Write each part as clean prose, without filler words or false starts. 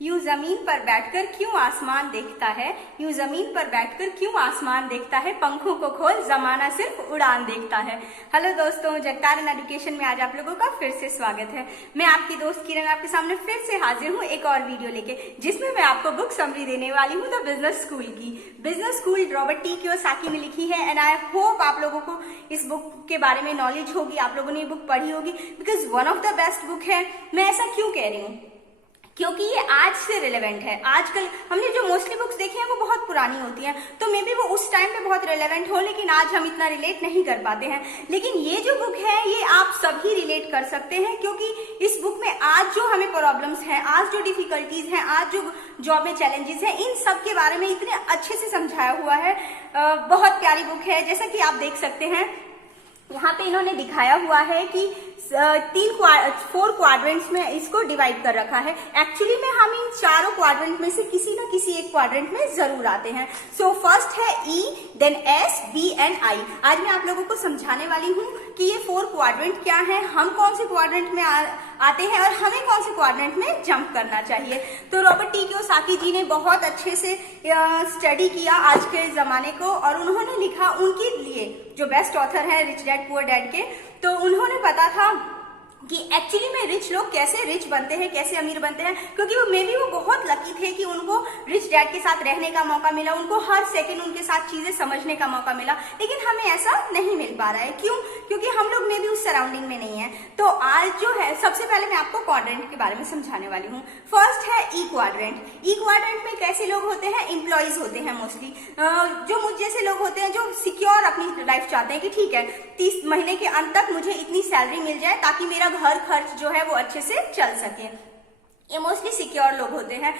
यूं जमीन पर बैठकर क्यों आसमान देखता है, यूं जमीन पर बैठकर क्यों आसमान देखता है, पंखों को खोल जमाना सिर्फ उड़ान देखता है। हेलो दोस्तों, जगतार इन एजुकेशन में आज आप लोगों का फिर से स्वागत है। मैं आपकी दोस्त किरण आपके सामने फिर से हाजिर हूँ एक और वीडियो लेके, जिसमें मैं आपको बुक समरी देने वाली हूँ द बिजनेस स्कूल की। Business school Robert T Kiyosaki ने लिखी है एंड आई होप आप लोगों को इस बुक के बारे में नॉलेज होगी, आप लोगों ने ये बुक पढ़ी होगी, because one of the best book है। मैं ऐसा क्यों कह रही हूँ, क्योंकि ये आज से रिलेवेंट है। आजकल हमने जो मोस्टली बुक्स देखी हैं वो बहुत पुरानी होती हैं, तो मे बी वो उस टाइम पे बहुत रिलेवेंट हो, लेकिन आज हम इतना रिलेट नहीं कर पाते हैं। लेकिन ये जो बुक है ये आप सभी रिलेट कर सकते हैं, क्योंकि इस बुक में आज जो हमें प्रॉब्लम्स हैं, आज जो डिफिकल्टीज हैं, आज जो जॉब में चैलेंजेस हैं, इन सब के बारे में इतने अच्छे से समझाया हुआ है। बहुत प्यारी बुक है। जैसा कि आप देख सकते हैं यहाँ पे इन्होंने दिखाया हुआ है कि 4 क्वाड्रेंट्स में इसको डिवाइड कर रखा है। एक्चुअली में हम इन चारों क्वाड्रेंट में से किसी ना किसी एक क्वाड्रेंट में जरूर आते हैं। सो फर्स्ट है E, then S, B and I. आज मैं आप लोगों को समझाने वाली हूँ कि ये 4 क्वाड्रेंट क्या है, हम कौन से क्वाड्रेंट में आते हैं और हमें कौन से क्वाड्रेंट में जंप करना चाहिए। तो रॉबर्ट टी कियोसाकी जी ने बहुत अच्छे से स्टडी किया आज के जमाने को, और उन्होंने लिखा उनके लिए जो बेस्ट ऑथर है रिच डैड पुअर डैड के, तो उन्होंने पता था कि एक्चुअली में रिच लोग कैसे रिच बनते हैं, कैसे अमीर बनते हैं, क्योंकि वो मे बी वो बहुत लकी थे कि उनको रिच डैड के साथ रहने का मौका मिला, उनको हर सेकंड उनके साथ चीजें समझने का मौका मिला। लेकिन हमें ऐसा नहीं मिल पा रहा है। क्यों? क्योंकि हम लोग मे बी उस सराउंडिंग में नहीं है। तो आज जो है, सबसे पहले मैं आपको क्वाड्रेंट के बारे में समझाने वाली हूँ। फर्स्ट है ई क्वाड्रेंट। ई क्वाड्रेंट में कैसे लोग होते हैं? एम्प्लॉयज होते हैं मोस्टली, जो मुझ जैसे लोग होते हैं, जो सिक्योर अपनी लाइफ चाहते हैं कि ठीक है 30 महीने के अंत तक मुझे इतनी सैलरी मिल जाए ताकि मेरा घर खर्च जो है वो अच्छे से चल सके। ये मोस्टली सिक्योर लोग होते हैं।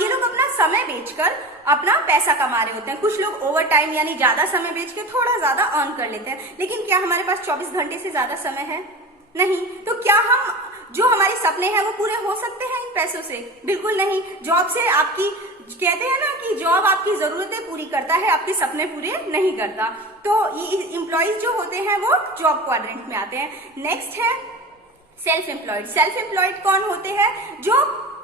ये लोग अपना समय बेचकर अपना पैसा कमा रहे होते हैं। कुछ लोग ओवर टाइम यानी ज्यादा समय बेच के थोड़ा ज्यादा अर्न कर लेते हैं। लेकिन क्या हमारे पास 24 घंटे से ज्यादा समय है? नहीं। तो क्या हम जो हमारे सपने हैं वो पूरे हो सकते हैं इन पैसों से? बिल्कुल नहीं। जॉब से आपकी, कहते हैं ना कि जॉब आपकी जरूरतें पूरी करता है, आपके सपने पूरे नहीं करता। तो ये एम्प्लॉयज जो होते हैं वो जॉब क्वाड्रेंट में आते हैं। नेक्स्ट है सेल्फ एम्प्लॉयड। सेल्फ एम्प्लॉयड कौन होते हैं? जो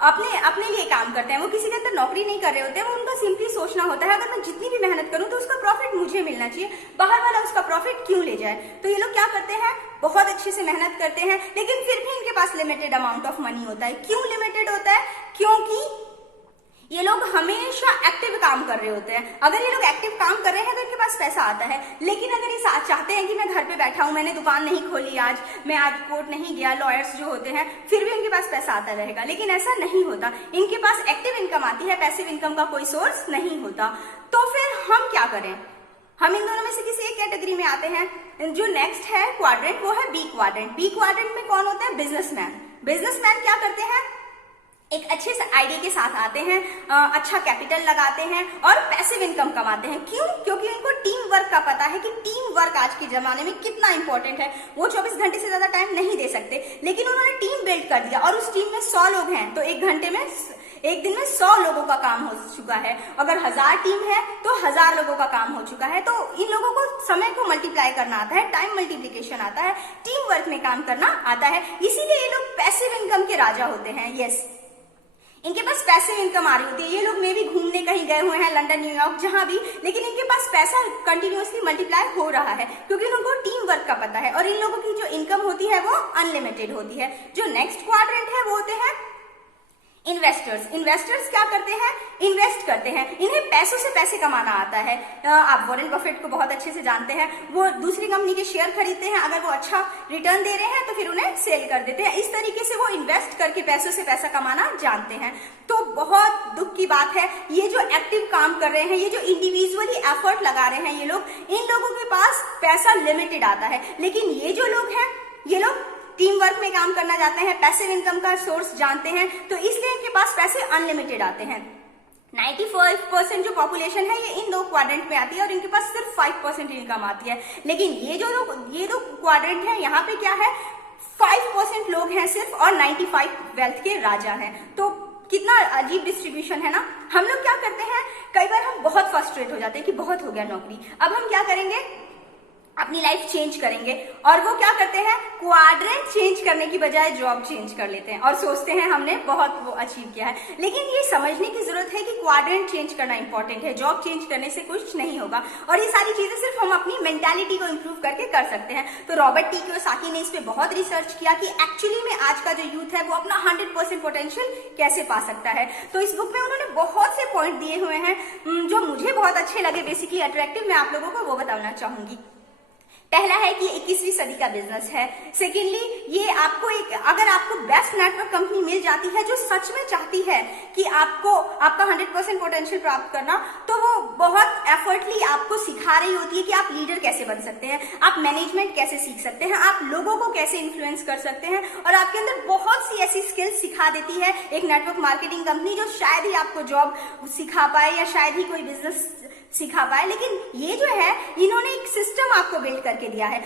अपने लिए काम करते हैं। वो किसी के अंदर नौकरी नहीं कर रहे होते हैं। वो उनका सिंपली सोचना होता है अगर मैं जितनी भी मेहनत करूं तो उसका प्रॉफिट मुझे मिलना चाहिए, बाहर वाला उसका प्रॉफिट क्यों ले जाए। तो ये लोग क्या करते हैं? बहुत अच्छे से मेहनत करते हैं, लेकिन फिर भी इनके पास लिमिटेड अमाउंट ऑफ मनी होता है। क्यों लिमिटेड होता है? क्योंकि ये लोग हमेशा एक्टिव काम कर रहे होते हैं। अगर ये लोग एक्टिव काम कर रहे हैं तो इनके पास पैसा आता है। लेकिन अगर ये चाहते हैं कि मैं घर पे बैठा हूं, मैंने दुकान नहीं खोली, आज मैं आज कोर्ट नहीं गया, लॉयर्स जो होते हैं, फिर भी उनके पास पैसा आता रहेगा। लेकिन ऐसा नहीं होता। इनके पास एक्टिव इनकम आती है, पैसिव इनकम का कोई सोर्स नहीं होता। तो फिर हम क्या करें? हम इन दोनों में से किसी एक कैटेगरी में आते हैं। जो नेक्स्ट है क्वाड्रेंट वो है बी क्वाड्रेंट। बी क्वाड्रेंट में कौन होते हैं? बिजनेसमैन। बिजनेसमैन क्या करते हैं? एक अच्छे से आइडिया के साथ आते हैं, अच्छा कैपिटल लगाते हैं और पैसिव इनकम कमाते हैं। क्यों? क्योंकि उनको टीम वर्क का पता है कि टीम वर्क आज के जमाने में कितना इंपॉर्टेंट है। वो 24 घंटे से ज्यादा टाइम नहीं दे सकते, लेकिन उन्होंने टीम बिल्ड कर दिया और उस टीम में 100 लोग हैं तो एक दिन में 100 लोगों का काम हो चुका है। अगर 1000 टीम है तो 1000 लोगों का काम हो चुका है। तो इन लोगों को समय को मल्टीप्लाई करना आता है, टाइम मल्टीप्लिकेशन आता है, टीम वर्क में काम करना आता है। इसीलिए ये लोग पैसिव इनकम के राजा होते हैं। यस, इनके पास पैसिव इनकम आ रही होती है। ये लोग में भी घूमने कहीं गए हुए हैं, लंदन, न्यूयॉर्क, जहां भी, लेकिन इनके पास पैसा कंटिन्यूअसली मल्टीप्लाई हो रहा है क्योंकि उनको टीम वर्क का पता है। और इन लोगों की जो इनकम होती है वो अनलिमिटेड होती है। जो नेक्स्ट क्वाड्रेंट है वो होते हैं इन्वेस्टर्स। इन्वेस्टर्स क्या करते हैं? इन्वेस्ट करते हैं। इन्हें पैसों से पैसे कमाना आता है। आप वॉरेन बफेट को बहुत अच्छे से जानते हैं। वो दूसरी कंपनी के शेयर खरीदते हैं, अगर वो अच्छा रिटर्न दे रहे हैं तो फिर उन्हें सेल कर देते हैं। इस तरीके से वो इन्वेस्ट करके पैसों से पैसा कमाना जानते हैं। तो बहुत दुख की बात है, ये जो एक्टिव काम कर रहे हैं, ये जो इंडिविजुअली एफर्ट लगा रहे हैं ये लोग, इन लोगों के पास पैसा लिमिटेड आता है। लेकिन ये जो लोग हैं, ये लोग टीम वर्क में काम करना चाहते हैं, पैसिव इनकम का सोर्स जानते हैं, तो इसलिए इनके पास पैसे अनलिमिटेड आते हैं। 95% जो पॉपुलेशन है ये इन 2 क्वाड्रेंट में आती है और इनके पास सिर्फ 5% इनकम आती है। लेकिन ये दो क्वाड्रेंट है, यहाँ पे क्या है? 5% लोग हैं सिर्फ और 95 वेल्थ के राजा हैं। तो कितना अजीब डिस्ट्रीब्यूशन है ना। हम लोग क्या करते हैं, कई बार हम बहुत फ्रस्ट्रेट हो जाते हैं कि बहुत हो गया नौकरी, अब हम क्या करेंगे? अपनी लाइफ चेंज करेंगे। और वो क्या करते हैं, क्वाड्रेंट चेंज करने की बजाय जॉब चेंज कर लेते हैं और सोचते हैं हमने बहुत वो अचीव किया है। लेकिन ये समझने की जरूरत है कि क्वाड्रेंट चेंज करना इंपॉर्टेंट है, जॉब चेंज करने से कुछ नहीं होगा। और ये सारी चीजें सिर्फ हम अपनी मेंटालिटी को इंप्रूव करके कर सकते हैं। तो रॉबर्ट टी कियोसाकी ने इस पे बहुत रिसर्च किया कि एक्चुअली में आज का जो यूथ है वो अपना 100% पोटेंशियल कैसे पा सकता है। तो इस बुक में उन्होंने बहुत से पॉइंट दिए हुए हैं जो मुझे बहुत अच्छे लगे, बेसिकली अट्रैक्टिव, मैं आप लोगों को वो बताना चाहूंगी। पहला है कि 21वीं सदी का बिजनेस है। सेकेंडली, ये आपको अगर आपको बेस्ट नेटवर्क कंपनी मिल जाती है जो सच में चाहती है कि आपको आपका 100% पोटेंशियल प्राप्त करना, तो वो बहुत एफर्टली आपको सिखा रही होती है कि आप लीडर कैसे बन सकते हैं, आप मैनेजमेंट कैसे सीख सकते हैं, आप लोगों को कैसे इन्फ्लुएंस कर सकते हैं, और आपके अंदर बहुत सी ऐसी स्किल्स सिखा देती है एक नेटवर्क मार्केटिंग कंपनी जो शायद ही आपको जॉब सिखा पाए या शायद ही कोई बिजनेस सिखा पाए। लेकिन ये जो है, इन्होंने एक सिस्टम आपको बिल्ड करके दिया है।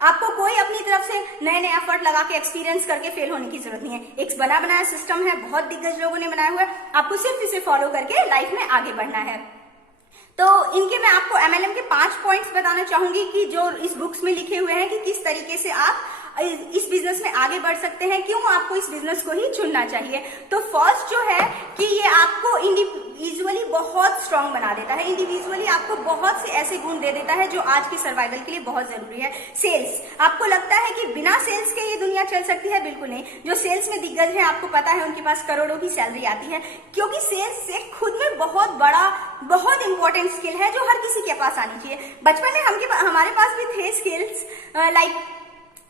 आपको कोई अपनी तरफ से नए नए एफर्ट लगा के एक्सपीरियंस करके फेल होने की जरूरत नहीं है। एक बना बनाया सिस्टम है, बहुत दिग्गज लोगों ने बनाया हुआ है, आपको सिर्फ इसे फॉलो करके लाइफ में आगे बढ़ना है। तो इनके मैं आपको MLM के 5 पॉइंट्स बताना चाहूंगी कि जो इस बुक्स में लिखे हुए हैं कि किस तरीके से आप इस बिजनेस में आगे बढ़ सकते हैं, क्यों आपको इस बिजनेस को ही चुनना चाहिए। तो फर्स्ट जो है कि ये आपको इंडिविजुअली बहुत स्ट्रांग बना देता है, इंडिविजुअली आपको बहुत से ऐसे गुण दे देता है जो आज के सर्वाइवल के लिए बहुत जरूरी है। सेल्स, आपको लगता है कि बिना सेल्स के ये दुनिया चल सकती है? बिल्कुल नहीं। जो सेल्स में दिग्गज है, आपको पता है उनके पास करोड़ों की सैलरी आती है, क्योंकि सेल्स एक खुद में बहुत बड़ा, बहुत इंपॉर्टेंट स्किल है जो हर किसी के पास आनी चाहिए। बचपन में हमारे पास भी थे स्किल्स, लाइक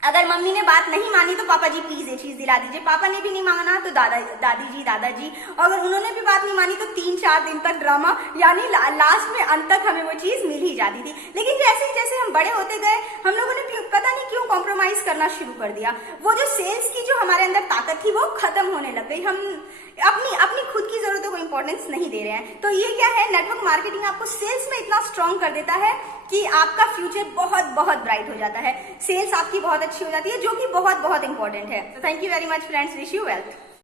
अगर मम्मी ने बात नहीं मानी तो पापा जी प्लीज ये चीज दिला दीजिए, पापा ने भी नहीं मांगा तो दादाजी, और अगर उन्होंने भी बात नहीं मानी तो 3-4 दिन तक ड्रामा, यानी लास्ट में अंत तक हमें वो चीज मिल ही जाती थी। लेकिन जैसे जैसे हम बड़े होते गए, हम लोगों ने पता नहीं क्यों कॉम्प्रोमाइज करना शुरू कर दिया। वो जो सेल्स की जो हमारे अंदर ताकत थी वो खत्म होने लग गई। हम अपनी खुद की जरूरतों को इंपॉर्टेंस नहीं दे रहे हैं। तो ये क्या है, नेटवर्क मार्केटिंग आपको सेल्स में इतना स्ट्रांग कर देता है कि आपका फ्यूचर बहुत बहुत ब्राइट हो जाता है। सेल्स आपकी बहुत अच्छी हो जाती है, जो कि बहुत बहुत इंपॉर्टेंट है। तो thank you very much friends, wish you wealth.